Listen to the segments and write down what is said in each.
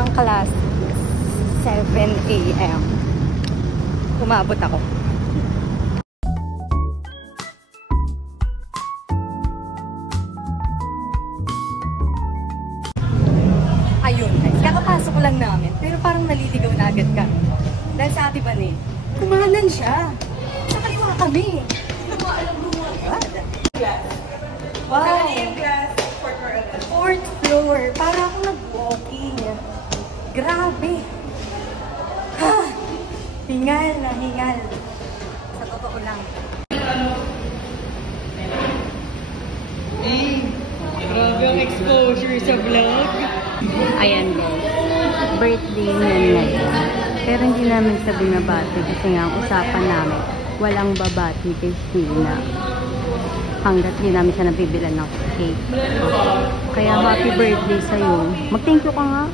ang class 7 AM. Umabot ako. Ayun guys, kakapasok lang namin. Pero parang naliligaw na agad kami. Dahil sa Ate Bane, kumanan siya. Sa kaliwa kami. Wow! Saan yung class? 4th floor. Para akong nag-walking. Grabe. Ha! Hingal na hingal. Sa totoo lang. Grabe ang exposure sa vlog. Ayan guys. Birthday niya ngayon. Pero hindi namin sa binabati kasi nga ang usapan namin, walang babati kay Sheena. Hanggat hindi namin siya nabibilan ng cake. Kaya happy birthday sa'yo. Mag-thank you ka nga.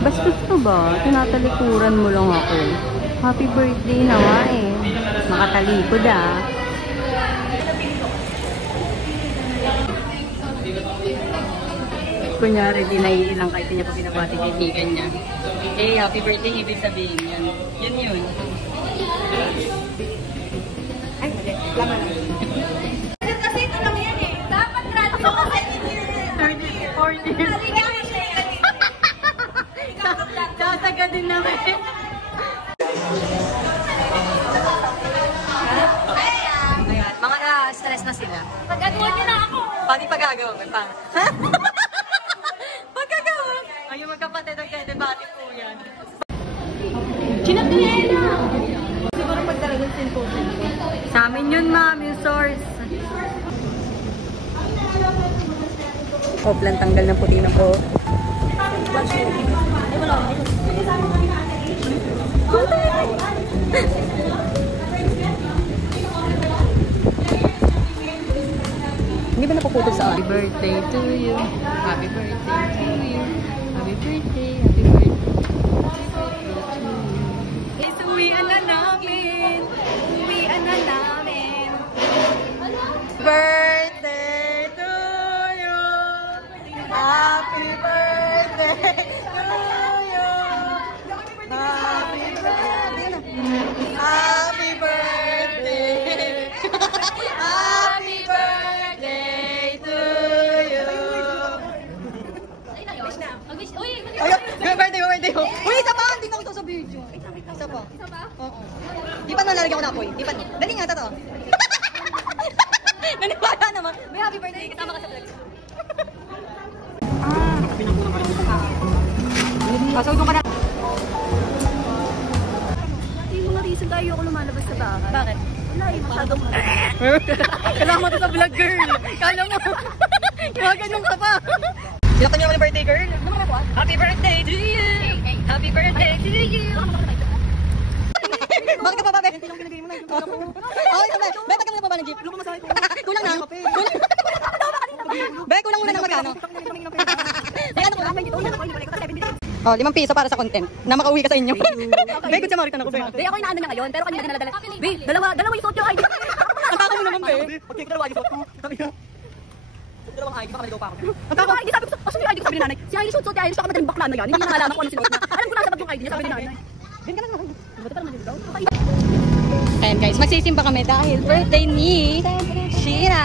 Bastos ka ba? Tinatalikuran mo lang ako. Happy birthday na nga eh. Makatalikod ah. Kunyari, di naiilang kahit niya pa pinabati kaibigan niya. Eh, happy birthday, ibig sabihin yan. Yun yun. Ay, hindi. Laman lang. Kasi ito lang yan eh. Dapat gratis ako sa 30, 40. Sasaga din namin. Ayan, mga na-stress na sila. Pagagawa niyo na ako. Pati pagagawa ko. Pagagawa. Ayun magkapatid ang kaya debate po yan. Chinap na yan na. Siguro pag talagang sinposin. Sa amin yun, ma'am, yung source. Oplan, tanggal ng puti ng po. Ay, wala. Hindi ba napuputol sa happy birthday to you? Happy birthday to you. Happy birthday, happy birthday. Is uwian na namin. Uwian na namin. Birthday to you. Happy birthday to you. Happy birthday. Happy birthday. Happy birthday to you. Mag-wish. Uy, Ay, birthday, birthday. Uy, isa pa! Hindi ko ito sa video. Isa pa. isa ba? Oo. Di pa nalalagyan ko na apoy. Di pa. Dali nga, totoo. Naniwala naman. May happy birthday. Kasama ka sa vlog. Pasok doon ka na. Hindi mo na reason tayo ako lumalabas sa bahay. Bakit? Wala eh, masyadong Kailangan mo ito sa vlog, girl. Kala mo. Ganun ka pa. Sinaktan niyo naman yung birthday, girl. Ano man ako ah? Happy birthday to you. Happy birthday to you. Bakit ka pa ba, be? Hindi lang pinagay mo na. Oo, ito, be. Be, pagka mo na pa ba ng jeep? Kulang na. Be, kulang muna ng magkano. Oh, 5 piso para sa content na makauwi ka sa inyo. Be, good sa Maritan ako, be. Be, ako inaano na ngayon, pero kanina dinala-dala. Be, dalawa yung suot yung ID. Ang taka mo naman, be. Okay, dalawa yung suot ko. Sabi ka. Dalawang ID, baka maligaw pa ako. Ang tawag ID, sabi ko, yung ID ko sabi ni nanay. Si ID suot yung ID, siya ka madaling bakla na yan. Hindi na nalaman ko ano sinuot niya. Alam ko na sabat yung ID niya, sabi ni nanay. Din ka na naman. Ba't parang naligaw? Ayan guys, magsisimba kami dahil birthday ni Sheena.